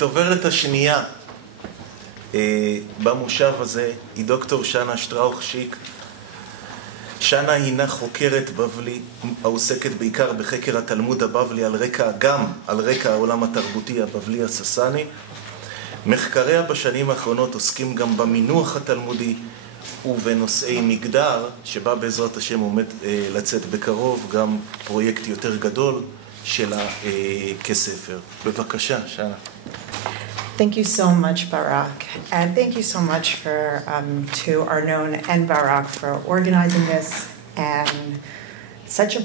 הדוברת השנייה במושב הזה היא דוקטור שנה שטראוך-שיק. שנה הינה חוקרת בבלי העוסקת בעיקר בחקר התלמוד הבבלי גם על רקע העולם התרבותי הבבלי הססני. מחקריה בשנים האחרונות עוסקים גם במינוח התלמודי ובנושאי מגדר, שבה בעזרת השם עומד לצאת בקרוב גם פרויקט יותר גדול שלה כספר. בבקשה, שנה. Thank you so much, Barak, and thank you so much for to Arnon and Barak for organizing this, and such a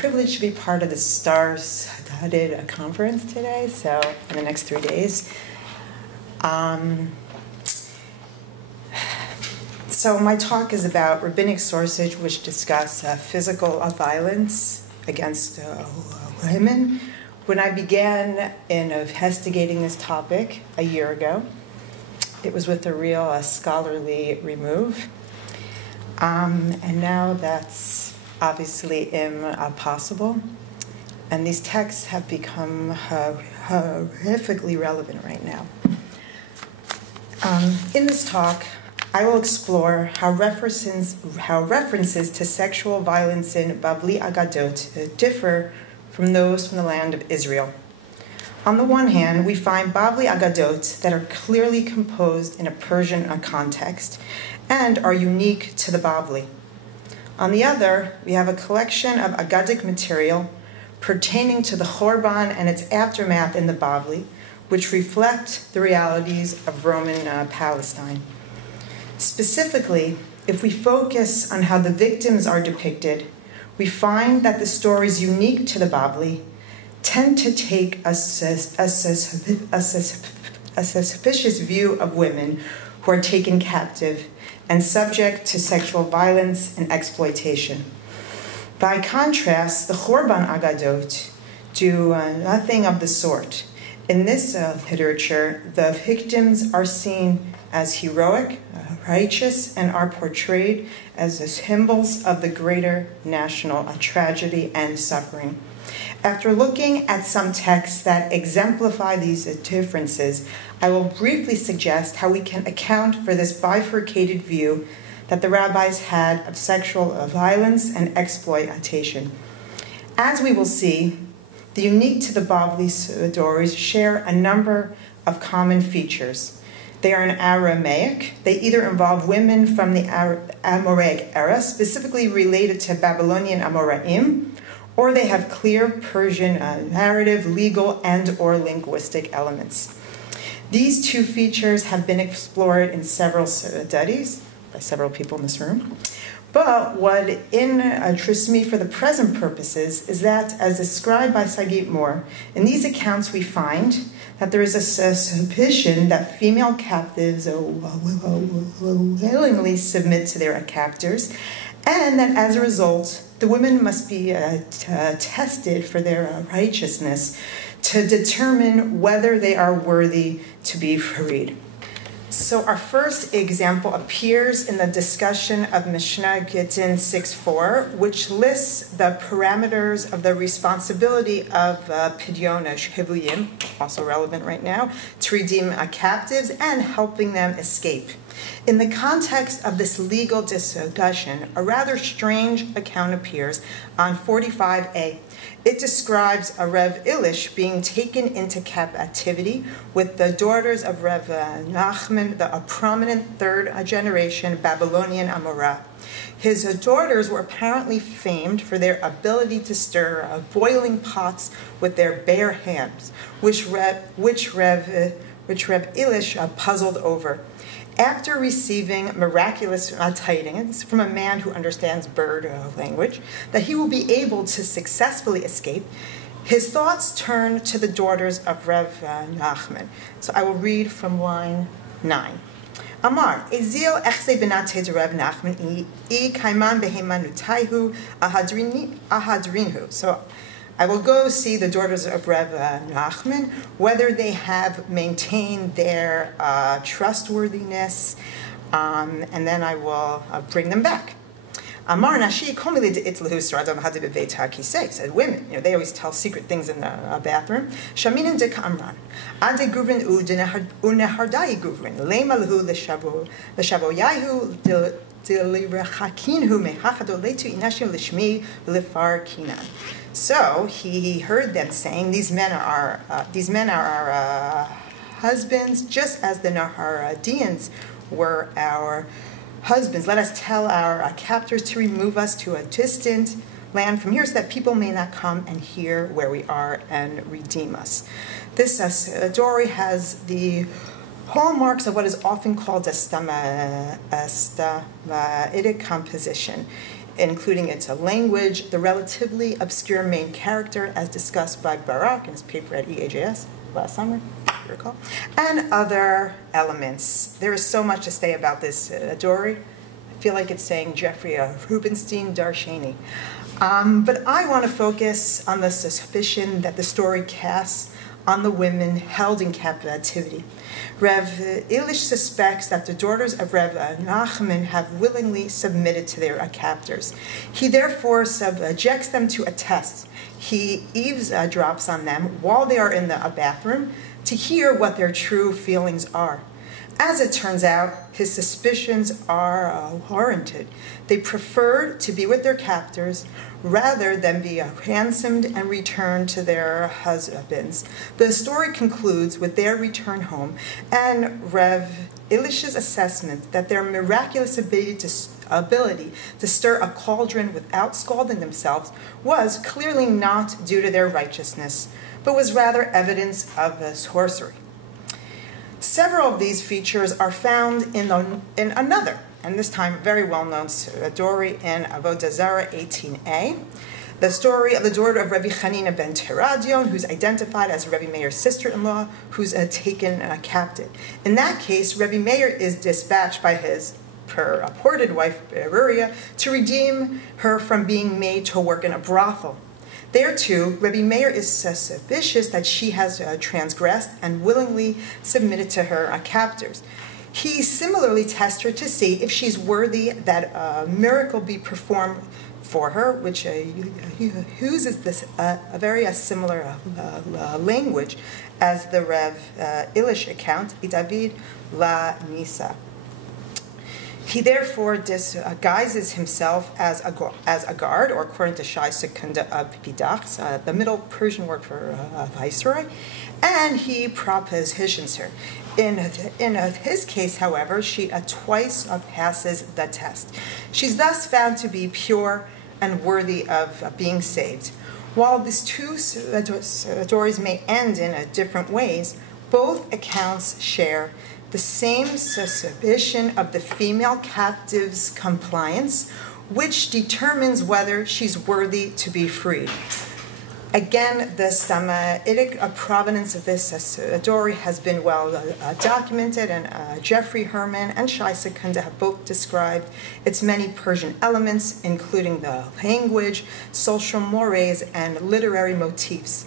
privilege to be part of the star-studded conference today. So in the next 3 days, so my talk is about rabbinic sources which discuss physical violence against women. When I began investigating this topic a year ago, it was with a real scholarly remove. And now that's obviously impossible. And these texts have become horrifically relevant right now. In this talk, I will explore how references to sexual violence in Bavli Agadot differ from those from the land of Israel. On the one hand, we find Bavli Agadot that are clearly composed in a Persian context and are unique to the Bavli. On the other, we have a collection of Agadic material pertaining to the Chorban and its aftermath in the Bavli, which reflect the realities of Roman Palestine. Specifically, if we focus on how the victims are depicted, we find that the stories unique to the Bavli tend to take a suspicious view of women who are taken captive and subject to sexual violence and exploitation. By contrast, the Chorban Agadot do nothing of the sort. In this literature, the victims are seen as heroic, righteous, and are portrayed as the symbols of the greater national tragedy and suffering. After looking at some texts that exemplify these differences, I will briefly suggest how we can account for this bifurcated view that the rabbis had of sexual violence and exploitation. As we will see, the unique to the Bavli stories share a number of common features. They are in Aramaic. They either involve women from the Amoraic era, specifically related to Babylonian Amoraim, or they have clear Persian narrative, legal, and or linguistic elements. These two features have been explored in several studies by several people in this room. But what interests me for the present purposes is that, as described by Sagit Moore, in these accounts we find that there is a suspicion that female captives willingly submit to their captors, and that as a result, the women must be tested for their righteousness to determine whether they are worthy to be freed. So our first example appears in the discussion of Mishnah Gittin 6.4, which lists the parameters of the responsibility of Pidyon Shevuyim, also relevant right now, to redeem captives and helping them escape. In the context of this legal discussion, a rather strange account appears on 45a. It describes a Rev Ilish being taken into captivity with the daughters of Rev Nachman, a prominent third-generation Babylonian Amorah. His daughters were apparently famed for their ability to stir boiling pots with their bare hands, which Rev Ilish puzzled over. After receiving miraculous tidings from a man who understands bird language that he will be able to successfully escape, his thoughts turn to the daughters of Rev Nachman. So I will read from line 9. Amar, Ezil echse benate Rev Nachman I kaiman behemanutaihu ahadrinhu. So I will go see the daughters of Rev Nachman, whether they have maintained their trustworthiness, and then I will bring them back. Amar nashi komili de itlahu sradon hadi bebeit hakisei. Said women, they always tell secret things in the bathroom. Shaminin de kamran. Ade guvrin u unehardai guvrin. Lemalhu l'shavoyahu dilirachakinhu mehachado letu inashim lishmi lifar kinan. So he heard them saying, these men are our husbands, just as the Naharadeans were our husbands. Let us tell our captors to remove us to a distant land from here so that people may not come and hear where we are and redeem us. This story has the hallmarks of what is often called a Stamaitic composition, including its language, the relatively obscure main character, as discussed by Barak in his paper at EAJS last summer, if you recall, and other elements. There is so much to say about this story. I feel like it's saying Jeffrey Rubinstein Darshani. But I want to focus on the suspicion that the story casts on the women held in captivity. Rev Elish suspects that the daughters of Rev Nachman have willingly submitted to their captors. He therefore subjects them to a test. He eavesdrops on them while they are in the bathroom to hear what their true feelings are. As it turns out, his suspicions are warranted. They prefer to be with their captors rather than be ransomed and returned to their husbands. The story concludes with their return home and Rev Elish's assessment that their miraculous ability to stir a cauldron without scalding themselves was clearly not due to their righteousness, but was rather evidence of sorcery. Several of these features are found in another, and this time very well-known story in Avodah Zarah 18a, the story of the daughter of Rabbi Chanina ben Teradion, who's identified as Rabbi Meir's sister-in-law, who's taken captive. In that case, Rabbi Meir is dispatched by his purported wife, Beruria, to redeem her from being made to work in a brothel. There, too, Rabbi Meir is suspicious that she has transgressed and willingly submitted to her captors. He similarly tests her to see if she's worthy that a miracle be performed for her, which uses this a very similar language as the Rev Elish account, David la Nisa. He therefore disguises himself as a guard, or according to Shai Sekunda of Bidach, the Middle Persian word for viceroy, and he propositions her. In his case, however, she twice passes the test. She's thus found to be pure and worthy of being saved. While these two stories may end in different ways, both accounts share the same suspicion of the female captive's compliance, which determines whether she's worthy to be freed. Again, the Stamaitic provenance of this story has been well documented, and Jeffrey Herman and Shai Sekunda have both described its many Persian elements, including the language, social mores, and literary motifs.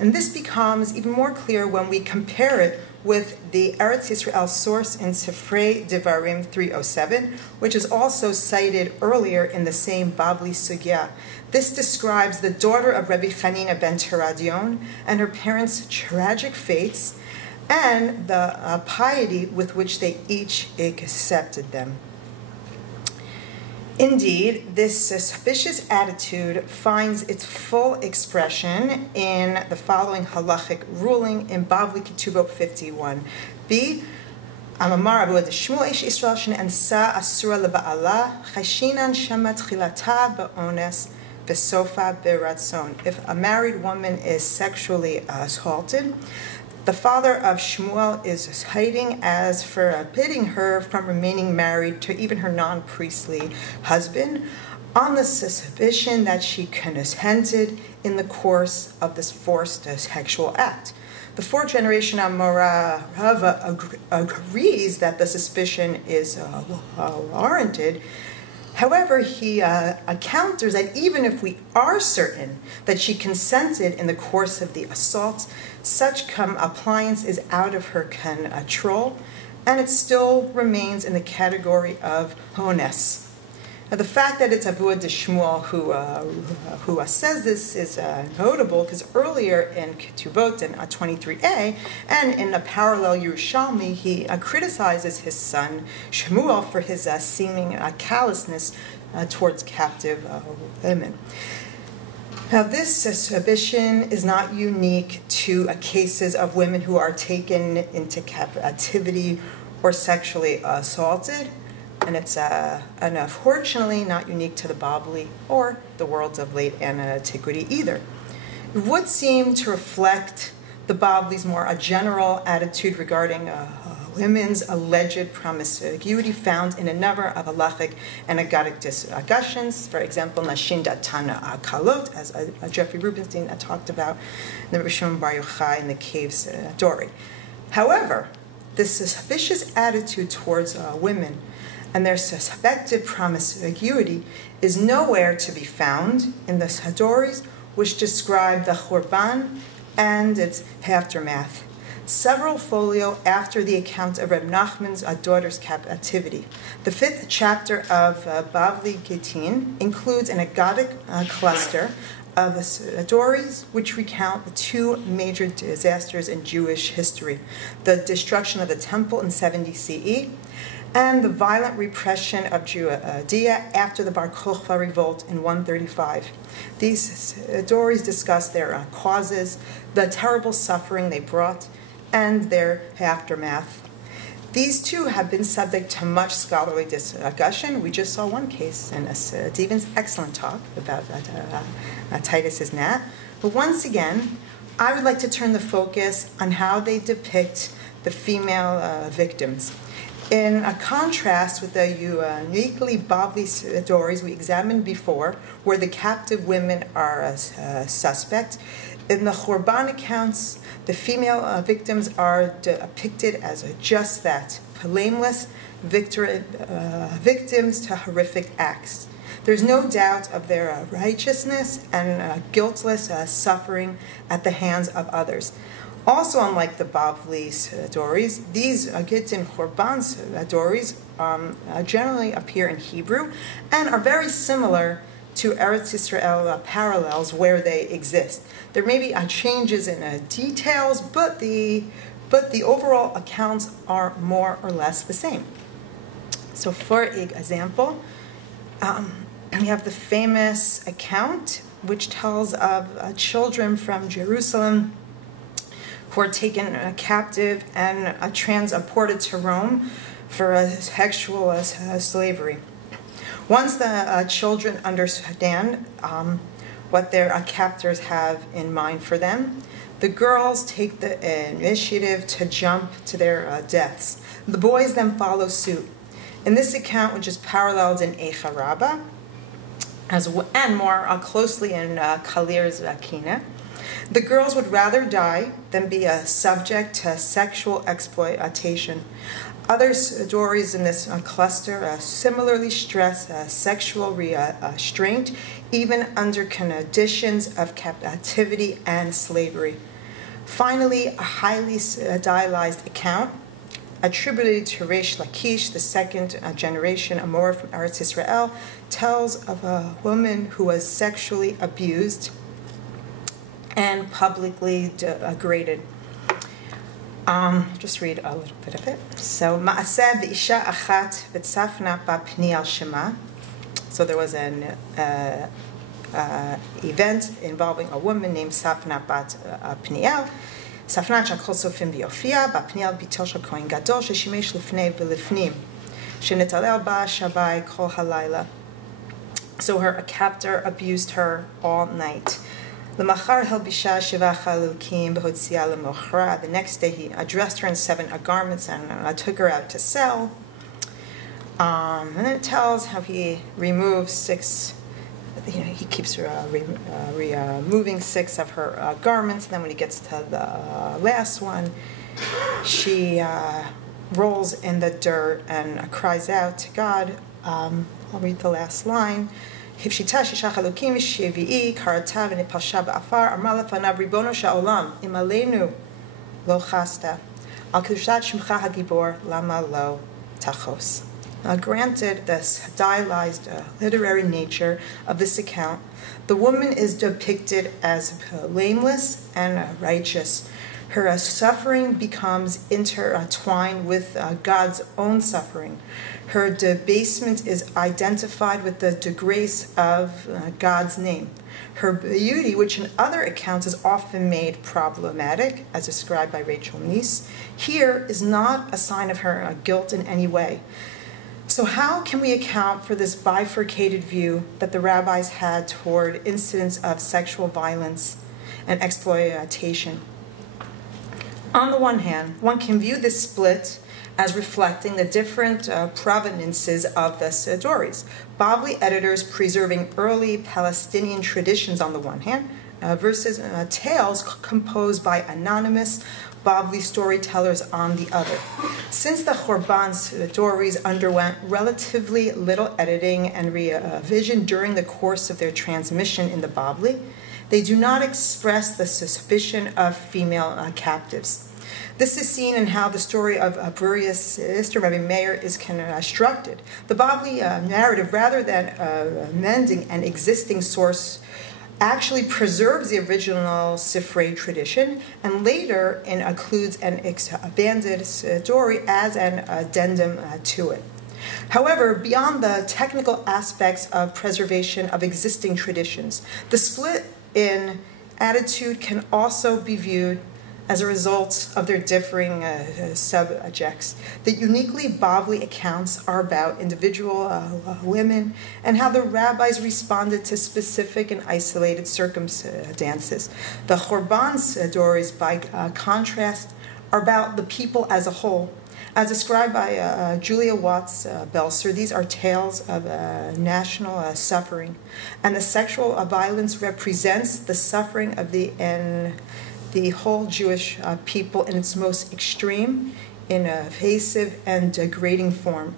And this becomes even more clear when we compare it with the Eretz Yisrael source in Sifrei Devarim 307, which is also cited earlier in the same Bavli Sugya. This describes the daughter of Rabbi Chanina ben Teradion and her parents' tragic fates and the piety with which they each accepted them. Indeed, this suspicious attitude finds its full expression in the following halachic ruling in Bavli Ketuvot 51b. Amamar Abu Shmuel Ish Yisrael she'ansa asura leba'ala chashinan shema tchilata ba'ones v'sofa beratzon. If a married woman is sexually assaulted, the father of Shmuel is hiding as forbidding her from remaining married to even her non-priestly husband on the suspicion that she consented in the course of this forced sexual act. The fourth generation Amora Rava agrees that the suspicion is warranted. However, he counters that even if we are certain that she consented in the course of the assault, such compliance is out of her control, and it still remains in the category of hones. Now, the fact that it's Avua de Shmuel who says this is notable because earlier in Ketubot in 23a and in a parallel Yerushalmi, he criticizes his son Shmuel for his seeming callousness towards captive women. Now, this suspicion is not unique to cases of women who are taken into captivity or sexually assaulted. And it's unfortunately not unique to the Bavli or the worlds of late antiquity either. It would seem to reflect the Bavli's more general attitude regarding women's alleged promiscuity found in a number of halachic and agadic discussions. For example, Nashin Datana Kalot, as Jeffrey Rubenstein talked about in the Rishon Bar Yochai in the caves Dori. However, this suspicious attitude towards women and their suspected promiscuity is nowhere to be found in the stories which describe the Churban and its aftermath. Several folio after the account of Reb Nachman's daughter's captivity. The 5th chapter of Bavli Gittin includes an agadic cluster of stories which recount the two major disasters in Jewish history, the destruction of the temple in 70 CE, and the violent repression of Judea after the Bar Kokhba revolt in 135. These stories discuss their causes, the terrible suffering they brought, and their aftermath. These two have been subject to much scholarly discussion. We just saw one case in Stephen's excellent talk about Titus's gnat. But once again, I would like to turn the focus on how they depict the female victims. In a contrast with the uniquely Bavli stories we examined before, where the captive women are suspect, in the Churban accounts, the female victims are depicted as just that, blameless victims to horrific acts. There's no doubt of their righteousness and guiltless suffering at the hands of others. Also, unlike the Bavli stories, these Gittin Churban stories generally appear in Hebrew and are very similar to Eretz Yisrael parallels where they exist. There may be changes in details, but the overall accounts are more or less the same. So, for example, we have the famous account which tells of children from Jerusalem who are taken captive and transported to Rome for sexual slavery. Once the children understand what their captors have in mind for them, the girls take the initiative to jump to their deaths. The boys then follow suit. In this account, which is paralleled in Eicha Rabbah, and more closely in Kalir's Kina, the girls would rather die than be subject to sexual exploitation. Other stories in this cluster similarly stress sexual restraint, even under conditions of captivity and slavery. Finally, a highly stylized account attributed to Reish Lakish, the second generation Amor from Eretz Yisrael, tells of a woman who was sexually abused and publicly degraded. Just read a little bit of it. So, Ma'aseh v'isha achat v'tzafna ba'pni al shema. So there was an event involving a woman named Safna bat Pniel. Safnat shakol sofim v'yofia, bat Pniel bitel shel kohen gadol sheshimesh lifnei v'lifnim, shenetalel ba shabai kol halayla. So her captor abused her all night. The next day he dressed her in 7 garments and took her out to sell. And then it tells how he removes 6, he keeps removing 6 of her garments. And then when he gets to the last one, she rolls in the dirt and cries out to God. I'll read the last line. Hipshita shishach Elokim shevi'i karata v'nipasha ba'afar amar lefanav ribono sha'olam im aleinu lo chasta al kedushat shemcha hagibor lama lo tachos. Granted the stylized literary nature of this account, the woman is depicted as blameless and righteous. Her suffering becomes intertwined with God's own suffering. Her debasement is identified with the disgrace of God's name. Her beauty, which in other accounts is often made problematic, as described by Rachel Neese, here is not a sign of her guilt in any way. So how can we account for this bifurcated view that the rabbis had toward incidents of sexual violence and exploitation? On the one hand, one can view this split as reflecting the different provenances of the stories. Bavli editors preserving early Palestinian traditions on the one hand, versus tales composed by anonymous Bavli storytellers on the other. Since the Khorban stories underwent relatively little editing and revision during the course of their transmission in the Bavli, they do not express the suspicion of female captives. This is seen in how the story of Bruria's sister, Rabbi Meir, is constructed. The Bavli narrative, rather than amending an existing source, actually preserves the original Sifrei tradition and later includes an expanded story as an addendum to it. However, beyond the technical aspects of preservation of existing traditions, the split in attitude can also be viewed as a result of their differing subjects. The uniquely Bavli accounts are about individual women and how the rabbis responded to specific and isolated circumstances. The Khorban stories, by contrast, are about the people as a whole. As described by Julia Watts-Belser, these are tales of national suffering, and the sexual violence represents the suffering of the whole Jewish people in its most extreme, invasive, and degrading form.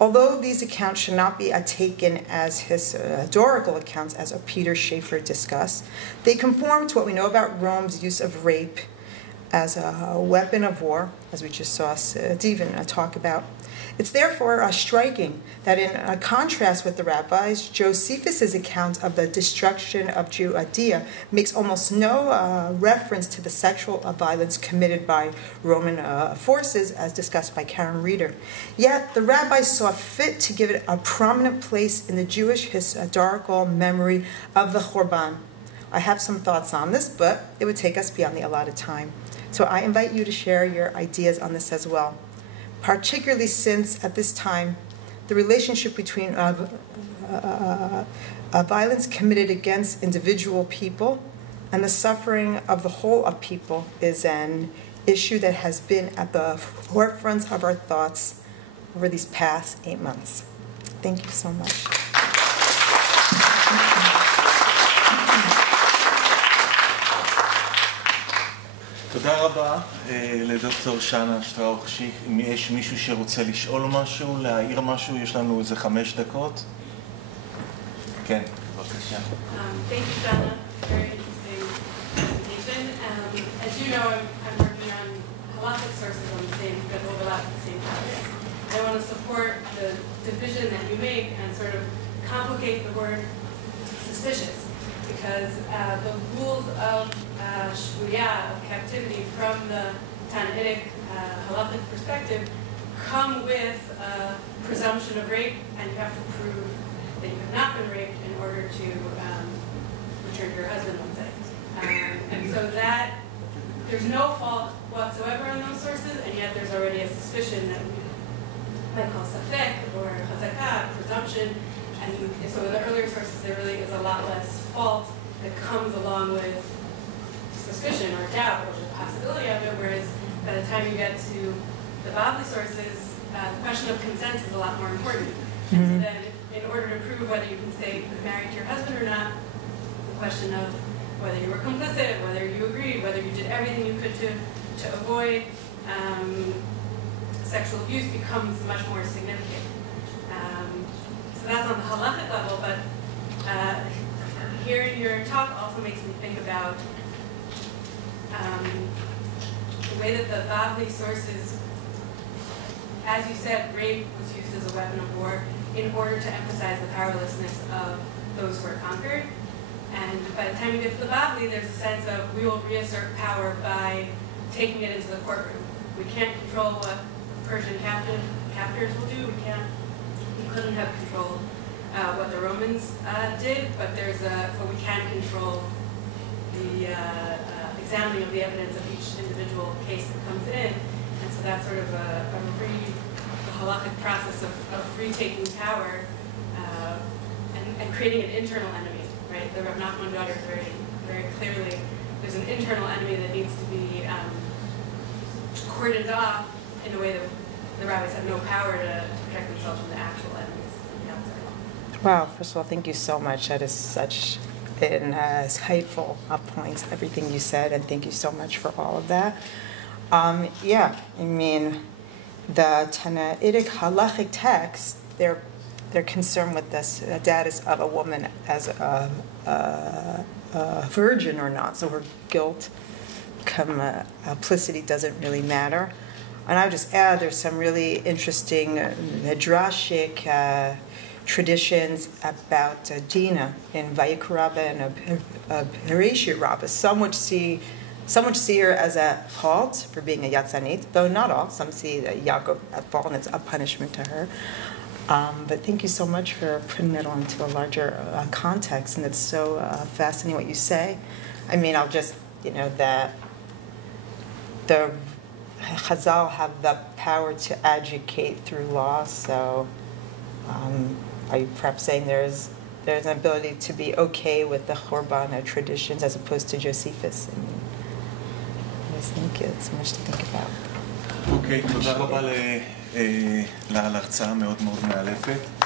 Although these accounts should not be taken as historical accounts, as Peter Schaefer discussed, they conform to what we know about Rome's use of rape as a weapon of war, as we just saw Stephen talk about. It's therefore striking that in contrast with the rabbis, Josephus' account of the destruction of Judea makes almost no reference to the sexual violence committed by Roman forces, as discussed by Karen Reeder. Yet the rabbis saw fit to give it a prominent place in the Jewish historical memory of the Khorban. I have some thoughts on this, but it would take us beyond the allotted time. So I invite you to share your ideas on this as well, particularly since at this time the relationship between violence committed against individual people and the suffering of the whole of people is an issue that has been at the forefront of our thoughts over these past 8 months. Thank you so much. תודה רבה לדוקטור שנה שטראוך-שיק. אם יש מישהו שרוצה לשאול משהו, להעיר משהו, יש לנו איזה 5 דקות. כן, בבקשה. Thank you, Shana. Very interesting presentation. As you know, I'm working on halachic sources on the same, that overlap the same topics. I want to support the division that you make and sort of complicate the word suspicious, because the rules of shvuya, of captivity, from the Tannaitic halachic perspective, come with a presumption of rape, and you have to prove that you have not been raped in order to return to your husband, let's say. And so that there's no fault whatsoever in those sources, and yet there's already a suspicion that we might call safek or chazakah, presumption. And so in the earlier sources, there really is a lot less fault that comes along with suspicion or doubt or the possibility of it, whereas by the time you get to the Bavli sources, the question of consent is a lot more important. Mm-hmm. And so then, in order to prove whether you can stay married to your husband or not, the question of whether you were complicit, whether you agreed, whether you did everything you could to avoid sexual abuse becomes much more significant. So that's on the halachic level, but hearing your talk also makes me think about the way that the Bavli sources as you said, rape was used as a weapon of war in order to emphasize the powerlessness of those who are conquered. And by the time you get to the Bavli, there's a sense of we will reassert power by taking it into the courtroom. We can't control what Persian captors will do. We couldn't have controlled what the Romans did, but we can control the examining of the evidence of each individual case that comes in. And so that's sort of the halachic process of free-taking power and creating an internal enemy. Right, the Rav Nachman daughter is very clearly, there's an internal enemy that needs to be cordoned off in a way that the rabbis have no power to protect themselves from the actual enemies on the outside. Wow, first of all, thank you so much. That is such an insightful points, everything you said, and thank you so much for all of that. Yeah, I mean, the Tanaitic halachic text, they're concerned with the status of a woman as a virgin or not, so her guilt, complicity doesn't really matter. And I would just add, there's some really interesting midrashic traditions about Dinah in Vayikra Rabbah and Bereshit Rabbah. Some would see her as a fault for being a yatzanit, though not all. Some see that Yaakov at fault and it's a punishment to her. But thank you so much for putting it onto a larger context, and it's so fascinating what you say. I mean, I'll just, that the Chazal have the power to educate through law, so are you perhaps saying there's an ability to be okay with the Chorban traditions as opposed to Josephus? I mean, I just think it's much to think about. אוקיי, תודה רבה להרצאה מאוד מאוד מאלפת.